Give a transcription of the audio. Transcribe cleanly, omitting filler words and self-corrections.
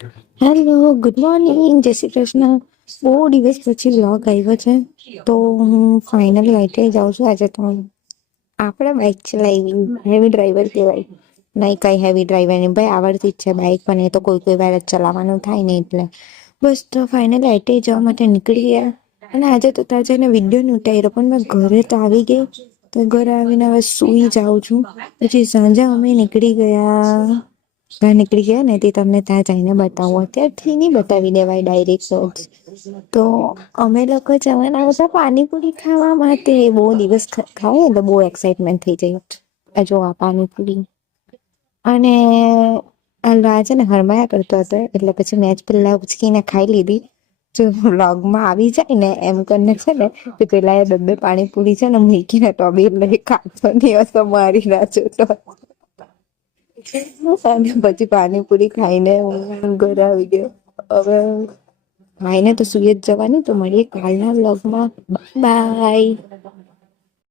Hello, good morning, જય શ્રી કૃષ્ણ. બહુ દિવસ પછી વ્લોગ આવ્યો છે તો હું ફાઇનલી આઈટીઆઈ જાઉં છું આજે. તો આપણે બાઇક ચલાવી, હેવી ડ્રાઈવર કહેવાય. નહીં, કઈ હેવી ડ્રાઈવર નહીં ભાઈ, આવડતી જ છે બાઇક, પણ એ તો કોઈ વાર જ ચલાવવાનું થાય ને એટલે બસ. તો ફાઇનલી આઈટીઆઈ જવા માટે નીકળી ગયા અને આજે તો ત્યાં જઈને વિડીયો નહીં ઉતાર્યો, પણ મેં ઘરે તો આવી ગઈ. તો ઘરે આવીને હવે સૂઈ જાઉં છું. પછી સાંજે અમે નીકળી ગયા ને તે તમને ત્યાં જઈને બતાવું. અત્યારથી નહીં બતાવી દેવાય ડાયરેક્ટ શોર્ટ્સ. તો અમે લોકો જવાના હતા પાણીપુરી ખાવા માટે. બહુ દિવસ ખાવે એટલે બહુ એક્સાઇટમેન્ટ થઈ જાય. જો આ પાણીપુરી અને આ છે ને હરમાયા કરતો હતો, એટલે પછી મેં જ પેલા ઉચકીને ખાઈ લીધી. જો વ્લોગમાં આવી જાય ને એમ કરીને છે ને તો પેલા એ બબ્બે પાણીપુરી છે ને મૂકીને તો બી લઈ ખાતો નહીં હતો મારી ના જોતો. અને પછી પાણીપુરી ખાઈને હું ઘરે આવી ગયો. હવે ખાઈને તો સુઈ જ જવાની. તો મળીએ કાલના વ્લોગમાં. બાય.